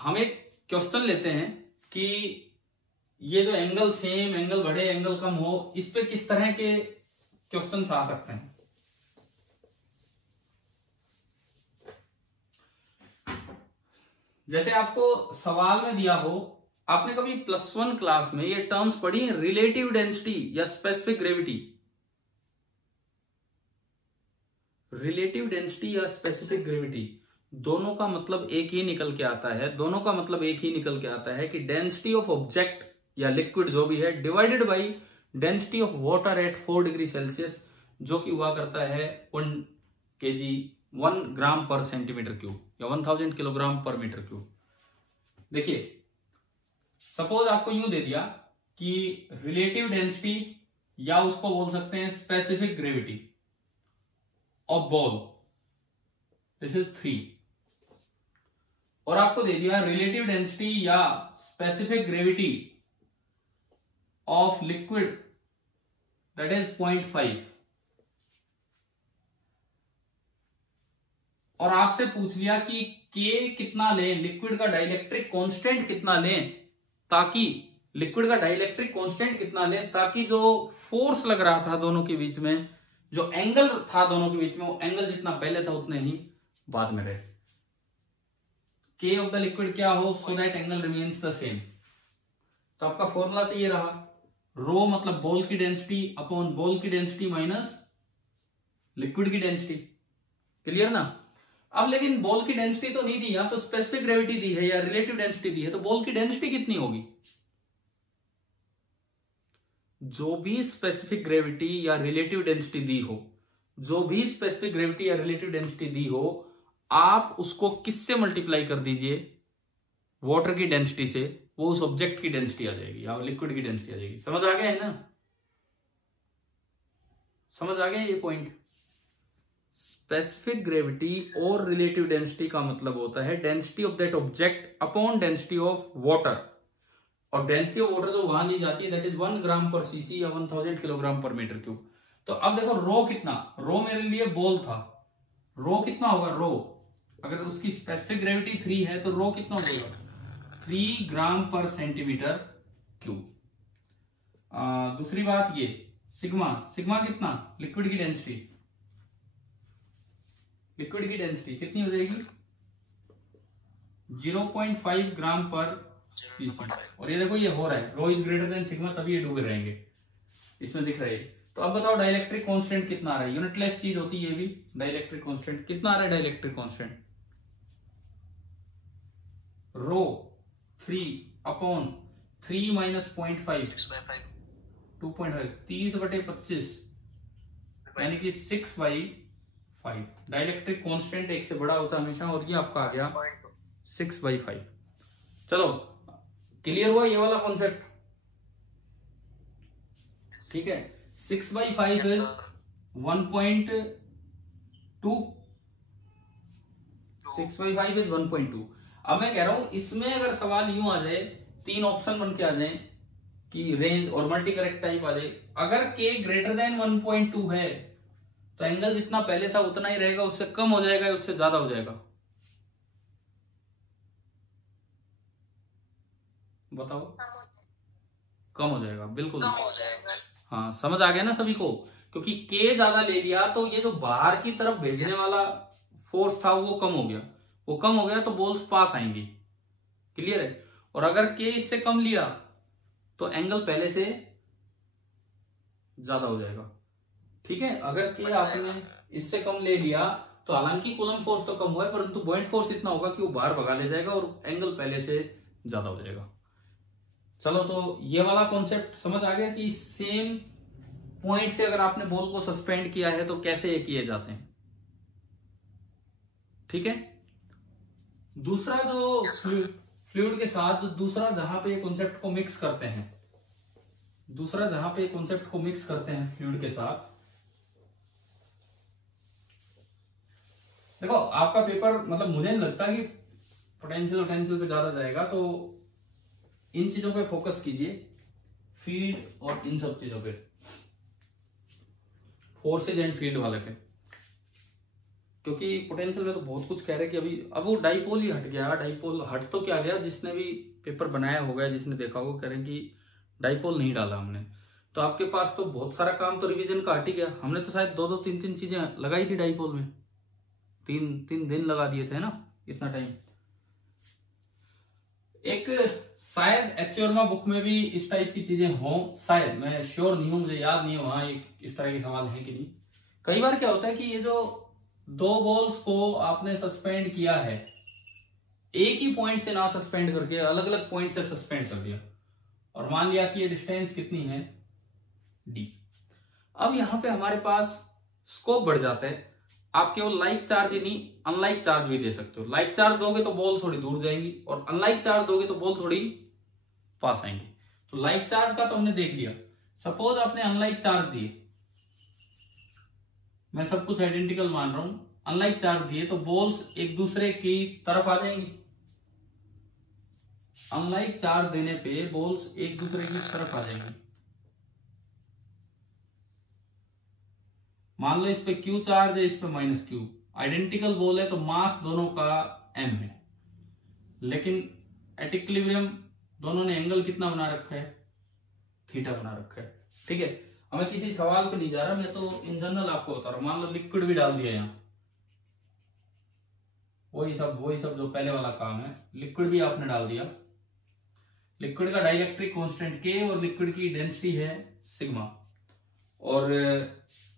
हम एक क्वेश्चन लेते हैं कि ये जो एंगल सेम, एंगल बढ़े, एंगल कम हो, इस पे किस तरह के क्वेश्चन आ सकते हैं। जैसे आपको सवाल में दिया हो, आपने कभी +1 क्लास में ये टर्म्स पढ़ी है, रिलेटिव डेंसिटी या स्पेसिफिक ग्रेविटी। रिलेटिव डेंसिटी या स्पेसिफिक ग्रेविटी दोनों का मतलब एक ही निकल के आता है, दोनों का मतलब एक ही निकल के आता है कि डेंसिटी ऑफ ऑब्जेक्ट या लिक्विड जो भी है divided by density of water at 4 degree Celsius, जो कि हुआ करता है 1 ग्राम पर सेंटीमीटर क्यूब या 1000 किलोग्राम पर मीटर क्यूब। देखिए सपोज आपको यूं दे दिया कि रिलेटिव डेंसिटी या उसको बोल सकते हैं specific gravity of ball, this is 3, और आपको दे दिया रिलेटिव डेंसिटी या specific gravity of liquid, that is 0.5, और आपसे पूछ लिया कि के कितना लें, लिक्विड का डाइलेक्ट्रिक कांस्टेंट कितना लें, ताकि लिक्विड का डाइलेक्ट्रिक कांस्टेंट कितना लें ताकि जो फोर्स लग रहा था दोनों के बीच में, जो एंगल था दोनों के बीच में, वो एंगल जितना पहले था उतने ही बाद में रहे। के ऑफ द लिक्विड क्या हो, so that angle remains the same. तो आपका फॉर्मूला तो ये रहा, रो मतलब बॉल की डेंसिटी अपॉन बॉल की डेंसिटी माइनस लिक्विड की डेंसिटी। क्लियर ना। अब लेकिन बॉल की डेंसिटी तो नहीं दी, या तो स्पेसिफिक ग्रेविटी दी है या रिलेटिव डेंसिटी दी है, तो बॉल की डेंसिटी कितनी होगी। जो भी स्पेसिफिक ग्रेविटी या रिलेटिव डेंसिटी दी हो, जो भी स्पेसिफिक ग्रेविटी या रिलेटिव डेंसिटी दी हो, आप उसको किससे मल्टीप्लाई कर दीजिए, वाटर की डेंसिटी से, वो उस ऑब्जेक्ट की डेंसिटी आ जाएगी या लिक्विड की डेंसिटी आ जाएगी। समझ आ गया है ना, समझ आ गया ये पॉइंट। स्पेसिफिक ग्रेविटी और रिलेटिव डेंसिटी का मतलब होता है density of that object upon density of water, और डेंसिटी ऑफ वाटर जो वहां दी जाती है दैट इज 1 ग्राम पर सीसी या 1000 किलोग्राम पर मीटर क्यूब। तो अब देखो रो कितना, रो मेरे लिए बॉल था, रो कितना होगा, रो अगर उसकी स्पेसिफिक ग्रेविटी 3 है तो रो कितना होगा, 3 ग्राम पर सेंटीमीटर क्यूब। दूसरी बात ये सिग्मा, सिग्मा कितना, लिक्विड की डेंसिटी, लिक्विड की डेंसिटी कितनी हो जाएगी 0.5 ग्राम पर सीसी। और ये देखो ये हो रहा है, रो इज ग्रेटर देन सिग्मा, तभी ये डूबे रहेंगे, इसमें दिख रहा है। तो अब बताओ डाइलेक्ट्रिक कांस्टेंट कितना आ रहा है, यूनिटलेस चीज होती है ये भी। डाइलेक्ट्रिक कांस्टेंट कितना आ रहा है, डाइलेक्ट्रिक कांस्टेंट रो 3 अपॉन 3 माइनस 0.5 2.5 30/25 यानी कि 6/5। डाइलेक्ट्रिक कांस्टेंट एक से बड़ा होता है हमेशा, और ये आपका आ गया 6/5। चलो क्लियर हुआ ये वाला कॉन्सेप्ट, ठीक है। 6/5 इज 1.2, 6/5 इज 1.2। अब मैं कह रहा हूं इसमें अगर सवाल यूं आ जाए, 3 ऑप्शन बन के आ जाए कि रेंज और मल्टी करेक्ट टाइप आ जाए, अगर के ग्रेटर देन 1.2 है तो एंगल जितना पहले था उतना ही रहेगा, उससे कम हो जाएगा, उससे ज्यादा हो जाएगा, बताओ। कम हो जाएगा, बिल्कुल कम हो जाएगा। हाँ समझ आ गया ना सभी को, क्योंकि के ज्यादा ले लिया तो ये जो बाहर की तरफ भेजने वाला फोर्स था वो कम हो गया, वो कम हो गया तो बॉल्स पास आएंगी। क्लियर है। और अगर के इससे कम लिया तो एंगल पहले से ज्यादा हो जाएगा, ठीक है। अगर के आपने इससे कम ले लिया तो हालांकि कूलम फोर्स तो कम हुआ है, परंतु पॉइंट फोर्स इतना होगा कि वो बाहर भगा ले जाएगा और एंगल पहले से ज्यादा हो जाएगा। चलो तो ये वाला कॉन्सेप्ट समझ आ गया कि सेम पॉइंट से अगर आपने बॉल को सस्पेंड किया है तो कैसे ये किए जाते हैं, ठीक है। दूसरा जो फ्लूइड के साथ दूसरा जहां पे कॉन्सेप्ट को मिक्स करते हैं, दूसरा जहां पे कॉन्सेप्ट को मिक्स करते हैं फ्लूइड के साथ, देखो आपका पेपर मतलब मुझे नहीं लगता कि पोटेंशियल पे ज्यादा जाएगा, तो इन चीजों पे फोकस कीजिए, फील्ड और इन सब चीजों पे, फोर्सेज एंड फील्ड वाले पे। क्योंकि पोटेंशियल में तो बहुत कुछ कह रहे हैं कि अभी अब वो डाइपोल ही हट गया। डाइपोल हट तो क्या गया, जिसने भी पेपर बनाया होगा, जिसने देखा होगा, कह रहे हैं कि डाइपोल नहीं डाला हमने। तो आपके पास तो बहुत सारा काम तो रिवीजन का हट ही गया। हमने तो शायद 2-2 3-3 चीजें लगाई थी डाइपोल में, 3 दिन लगा दिए थे ना, इतना टाइम। एक शायद एचओरमा बुक में भी इस टाइप की चीजें हों, शायद, मैं श्योर नहीं हूं, मुझे याद नहीं हो वहां एक इस तरह के सवाल है कि नहीं। कई बार क्या होता है कि ये जो 2 बॉल्स को आपने सस्पेंड किया है, एक ही पॉइंट से ना सस्पेंड करके अलग अलग पॉइंट से सस्पेंड कर दिया, और मान लिया कि ये डिस्टेंस कितनी है, d। अब यहां पे हमारे पास स्कोप बढ़ जाता है। आप केवल लाइक चार्ज ही नहीं, अनलाइक चार्ज भी दे सकते हो। लाइक चार्ज दोगे तो बॉल थोड़ी दूर जाएंगी, और अनलाइक चार्ज दोगे तो बॉल थोड़ी पास आएंगी। तो लाइक चार्ज का तो हमने देख लिया। सपोज आपने अनलाइक चार्ज दिए, मैं सब कुछ आइडेंटिकल मान रहा हूं, अनलाइक चार्ज दिए तो बॉल्स एक दूसरे की तरफ आ जाएंगी। अनलाइक चार्ज देने पे बॉल्स एक दूसरे की तरफ आ जाएंगी। मान लो इस पे Q चार्ज है, इस पे -Q। आइडेंटिकल बॉल है तो मास दोनों का m है, लेकिन एट इक्विलिब्रियम दोनों ने एंगल कितना बना रखा है, थीटा बना रखा है। ठीक है, अब मैं किसी सवाल पे नहीं जा रहा, मैं तो इन जनरल आपको बता रहा हूं। मान लो लिक्विड भी डाल दिया यहाँ, वही सब जो पहले वाला काम है, लिक्विड भी आपने डाल दिया। लिक्विड का डाइलेक्ट्रिक कांस्टेंट K और लिक्विड की डेंसिटी है सिग्मा, और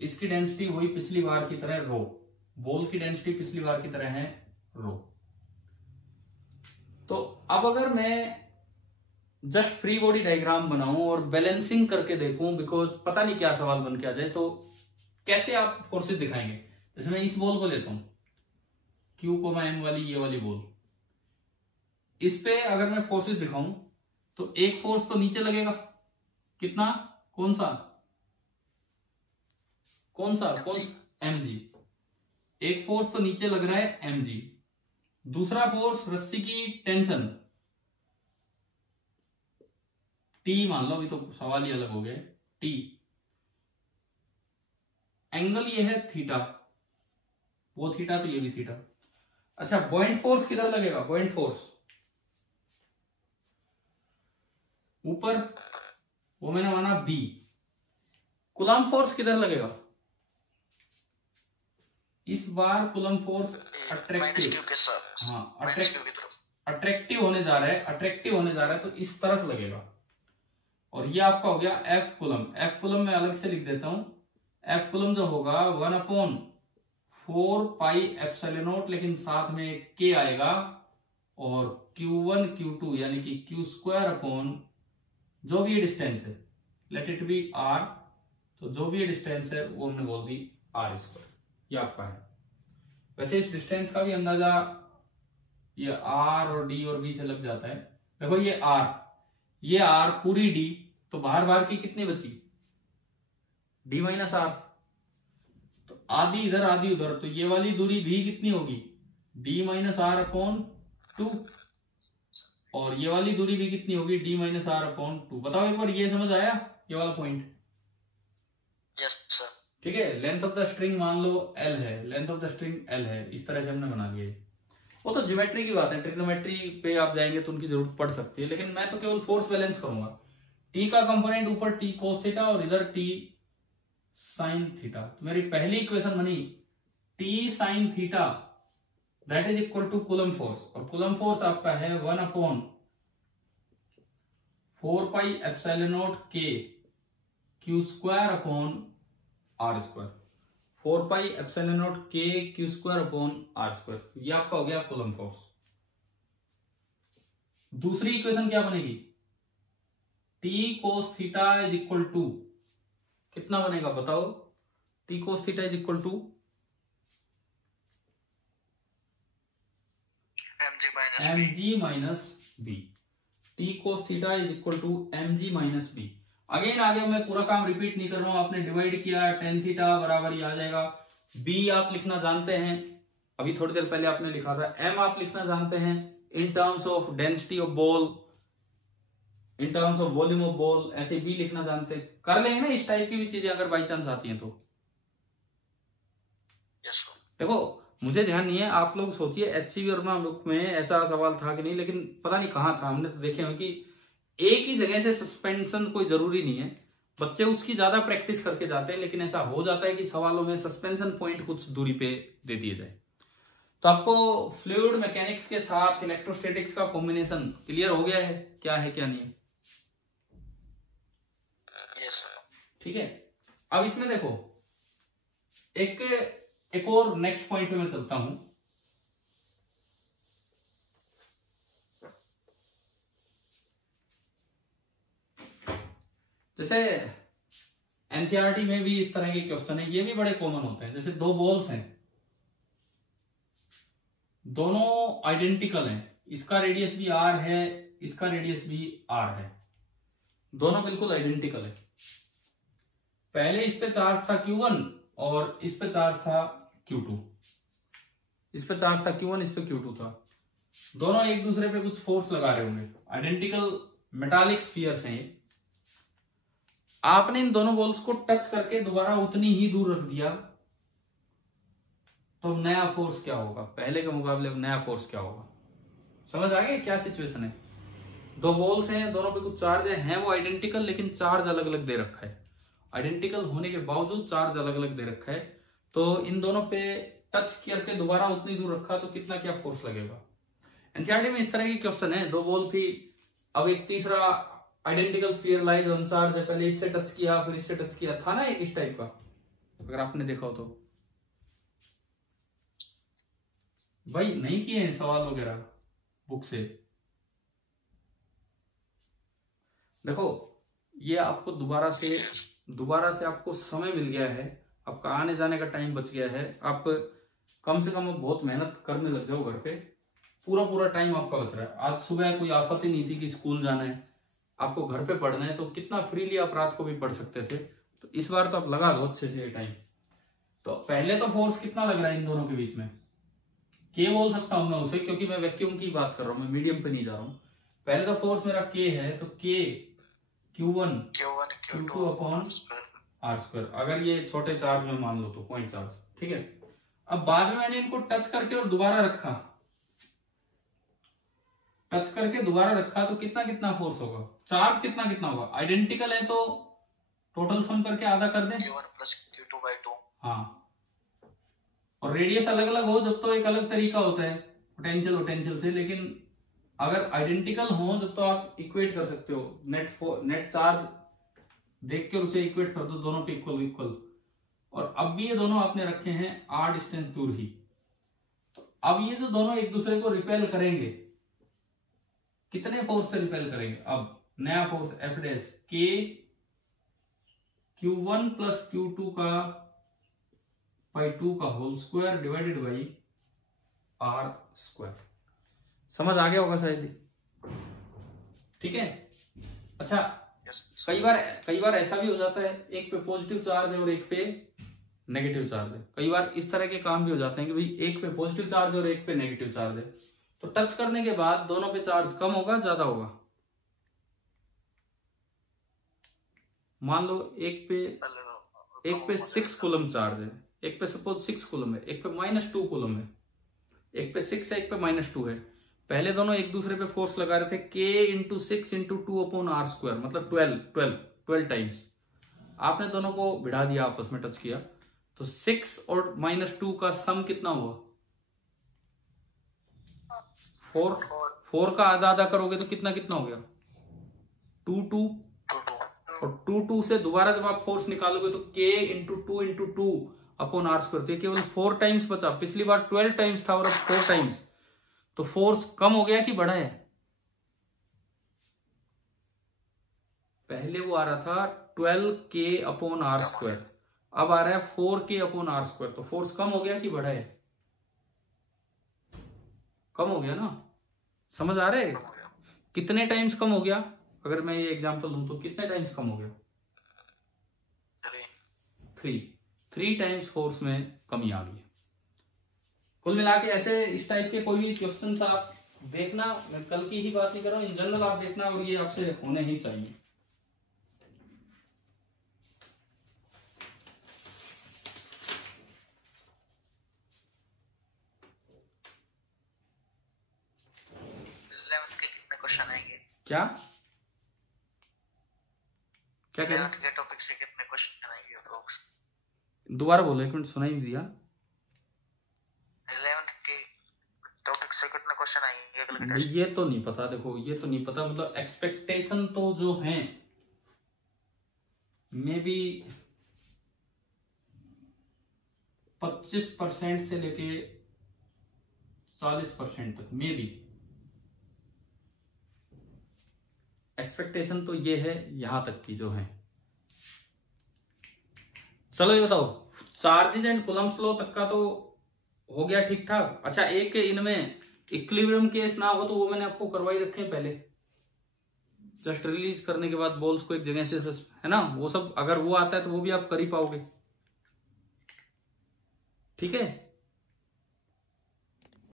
इसकी डेंसिटी हुई पिछली बार की तरह रो, बॉल की डेंसिटी पिछली बार की तरह है रो। तो अब अगर मैं जस्ट फ्री बॉडी डायग्राम बनाऊं और बैलेंसिंग करके देखूं, बिकॉज पता नहीं क्या सवाल बन के आ जाए, तो कैसे आप फोर्सेस दिखाएंगे। जैसे मैं इस बॉल को लेता हूं, Q, M वाली, ये वाली बॉल, इस पे अगर मैं फोर्सेस दिखाऊं तो एक फोर्स तो नीचे लगेगा, कितना, कौन सा mg। एक फोर्स तो नीचे लग रहा है mg। दूसरा फोर्स रस्सी की टेंशन T मान लो, अभी तो सवाल ही अलग हो गया, T। एंगल ये है थीटा, वो थीटा तो ये भी थीटा। अच्छा, बॉइंट फोर्स किधर लगेगा, बॉइंट फोर्स ऊपर, वो मैंने माना B। कूलम्ब फोर्स किधर लगेगा, इस बार कूलम्ब फोर्स अट्रैक्टिव, हाँ अट्रैक्टिव होने जा रहा है तो इस तरफ लगेगा। और ये आपका हो गया F कूलम्ब। F कूलम्ब मैं अलग से लिख देता हूं, F कूलम्ब जो होगा 1/4 पाई एप्सिलॉन नॉट, लेकिन साथ में एक K आएगा, और Q1 Q2 यानी कि Q² अपॉन जो भी ये डिस्टेंस है, लेट इट बी R, तो जो भी ये डिस्टेंस है वो हमने बोल दी R², ये आपका है। वैसे इस डिस्टेंस का भी अंदाजा ये R और D और B से लग जाता है। देखो ये R पूरी D, तो बाहर की कितनी बची, D - R, तो आधी इधर आधी उधर, तो ये वाली दूरी भी कितनी होगी, D - R/2, और ये वाली दूरी भी कितनी होगी, D - R/2। बताओ एक बार, ये समझ आया ये वाला पॉइंट? Yes sir. ठीक है, लेंथ ऑफ द स्ट्रिंग मान लो L है, length of the string L है, इस तरह से हमने बना दिया। वो तो ज्योमेट्री की बात है, ट्रिग्नोमेट्री पे आप जाएंगे तो उनकी जरूरत पड़ सकती है, लेकिन मैं तो केवल फोर्स बैलेंस करूंगा। T का कंपोनेंट ऊपर T cos थीटा और इधर T sin थीटा। तो मेरी पहली इक्वेशन बनी T sin theta that is equal to Coulomb force, और कूलम्ब फोर्स आपका है 1/4 pi epsilon nought K Q² upon R², 4 pi epsilon nought K Q² upon R², ये आपका हो गया कूलम्ब फोर्स। दूसरी इक्वेशन क्या बनेगी, T cos theta is equal to कितना बनेगा बताओ, T cos theta is equal to mg minus b। T cos theta is equal to mg minus b। Again आगे मैं पूरा काम रिपीट नहीं कर रहा हूं, आपने डिवाइड किया, tan थीटा बराबर ये आ जाएगा। b आप लिखना जानते हैं, अभी थोड़ी देर पहले आपने लिखा था। m आप लिखना जानते हैं in terms of density of ball, in terms of volume of ball, ऐसे b लिखना जानते हैं। कर लेंगे ना इस टाइप की भी चीजें अगर बाई चांस आती हैं तो। yes, देखो मुझे ध्यान नहीं है, आप लोग सोचिए एचसी वर्मा बुक में ऐसा सवाल था कि नहीं, लेकिन पता नहीं कहाँ था। हमने तो देखे हैं कि एक ही जगह से सस्पेंशन कोई जरूरी नहीं है, बच्चे उसकी ज्यादा प्रैक्टिस करके जाते हैं, लेकिन ऐसा हो जाता है कि सवालों में सस्पेंशन पॉइंट कुछ दूरी पे दे दिए जाए। तो आपको फ्लूइड मैकेनिक्स के साथ इलेक्ट्रोस्टैटिक्स का कॉम्बिनेशन क्लियर हो गया है, क्या है क्या नहीं है? यस। ठीक है, अब इसमें देखो एक और नेक्स्ट पॉइंट पे मैं चलता हूं। जैसे एनसीईआरटी में भी इस तरह के क्वेश्चन है, ये भी बड़े कॉमन होते हैं। जैसे दो बॉल्स हैं, दोनों आइडेंटिकल हैं, इसका रेडियस भी आर है, इसका रेडियस भी आर है, दोनों बिल्कुल आइडेंटिकल है। पहले इस पे चार्ज था Q1 और इस पे चार्ज था Q2। इस पे चार्ज था Q1, इस पे Q2 था। दोनों एक दूसरे पे कुछ फोर्स लगा रहे होंगे, आइडेंटिकल मेटालिक स्फीयर्स हैं। आपने इन दोनों बॉल्स को टच करके दोबारा उतनी ही दूर रख दिया, तो नया फोर्स क्या होगा? पहले के मुकाबले अब नया फोर्स क्या होगा? समझ आ गया क्या सिचुएशन है? दो बॉल्स हैं, दोनों पे कुछ चार्ज है वो आइडेंटिकल, लेकिन चार्ज अलग अलग दे रखा है। आइडेंटिकल होने के बावजूद चार्ज अलग अलग दे रखा है, तो इन दोनों पे टच करके दोबारा उतनी दूर रखा तो कितना क्या फोर्स लगेगा? एनसीईआरटी में इस तरह की क्वेश्चन है। दो बॉल थी, अब एक तीसरा identical sphere lies on charge है, पहले इससे टच किया फिर इससे टच किया, था ना एक इस टाइप का, अगर आपने देखा हो तो। भाई नहीं किए हैं सवाल वगैरह बुक से? देखो ये आपको दोबारा से आपको समय मिल गया है, आपका आने जाने का टाइम बच गया है। आप कम से कम बहुत मेहनत करने लग जाओ घर पे, पूरा टाइम आपका बच रहा है। आज सुबह कोई आफत ही नहीं थी कि स्कूल जाना है, आपको घर पे पढ़ना है, तो कितना फ्रीली आप रात को भी पढ़ सकते थे। तो इस बार तो आप लगा दो अच्छे से ये टाइम। तो पहले तो फोर्स कितना लग रहा है इन दोनों के बीच में? के बोल सकता हूं मैं उसे, क्योंकि मैं वैक्यूम की बात कर रहा हूं, मैं मीडियम पे नहीं जा रहा हूं। पहले तो फोर्स मेरा के है, तो के Q1 Q2 upon R square, अगर ये छोटे चार्ज में मान लो तो पॉइंट चार्ज, ठीक है। अब बाद में मैंने इनको टच करके और दोबारा रखा, टच करके दोबारा रखा, तो कितना कितना फोर्स होगा? चार्ज कितना कितना होगा? आइडेंटिकल है तो टोटल सम करके आधा कर दें, Q1 प्लस Q2/2। हाँ। और रेडियस अलग अलग हो जब तो एक अलग तरीका होता है पोटेंशियल से, लेकिन अगर आइडेंटिकल हो जब तो आप इक्वेट कर सकते हो। नेट चार्ज देख के उसे इक्वेट कर दो, दोनों पे इक्वल। और अब भी ये दोनों आपने रखे हैं r डिस्टेंस दूर ही, तो अब ये जो दोनों एक दूसरे को रिपेल करेंगे, कितने फोर्स से रिपेल करेंगे? अब नया फोर्स F डैश के Q1 प्लस Q2 का बाई 2 का whole square divided by r square. समझ आ गया होगा शायद, ठीक है। अच्छा, कई बार ऐसा भी हो जाता है, एक पे पॉजिटिव चार्ज है और एक पे नेगेटिव चार्ज है। कई बार इस तरह के काम भी हो जाते हैं कि भाई एक पे पॉजिटिव चार्ज है और एक पे नेगेटिव चार्ज है, तो टच करने के बाद दोनों पे चार्ज कम होगा ज्यादा होगा? मान लो एक पे 6 कूलम चार्ज है, एक पे सपोज 6 कूलम है, एक पे -2 कूलम है, एक पे 6 है एक पे -2 है। पहले दोनों एक दूसरे पे फोर्स लगा रहे थे k into 6 into 2 upon R square, मतलब 12 टाइम्स। आपने दोनों को भिड़ा दिया, आपस में टच किया, तो 6 और -2 का सम कितना हुआ? 4 का आधा आधा करोगे तो कितना कितना हो गया? 2 और 2 से दोबारा जब आप फोर्स निकालोगे तो k into 2 upon R square, तो केवल 4 टाइम्स बचा। पिछली बार 12 टाइम्स था और अब 4 टाइम्स, तो फोर्स कम हो गया कि बढ़ा है? पहले वो आ रहा था 12k अपॉन आर स्क्वायर, अब आ रहा है 4k अपॉन आर स्क्वायर, तो फोर्स कम हो गया कि बढ़ा है? कम हो गया ना। समझ आ रहा है कितने टाइम्स कम हो गया? अगर मैं ये एग्जांपल दूं तो कितने टाइम्स कम हो गया? 3 टाइम्स फोर्स में कमी आ गई। कुल मिला के ऐसे इस टाइप के कोई भी क्वेश्चन आप देखना, मैं कल की ही बात नहीं कर रहा हूं, इन जनरल आप देखना, और ये आपसे होने ही चाहिए। 11th के कितने क्वेश्चन आएंगे? क्या क्या कह रहे 11th के टॉपिक से कितने क्वेश्चन आएंगे अप्रोक्स? दोबारा बोलो, एक मिनट सुनाई नहीं दिया। 11th के टॉपिक से कितने क्वेश्चन आएंगे अगले भाई टेस्ट? ये तो नहीं पता, देखो ये तो नहीं पता, मतलब एक्सपेक्टेशन तो जो है मे बी 25% से लेके 40% तक मे बी एक्सपेक्टेशन तो ये है, यहां तक की जो है। चलो ये बताओ, चार्जेस एंड कूलम्ब्स लॉ तक का तो हो गया ठीक ठाक। अच्छा, एक इनमें इक्विलिब्रियम केस ना हो तो वो मैंने आपको करवाई रखे हैं पहले, जस्ट रिलीज करने के बाद बॉल्स को एक जगह से, है ना, वो सब अगर वो आता है तो वो भी आप कर ही पाओगे। ठीक है।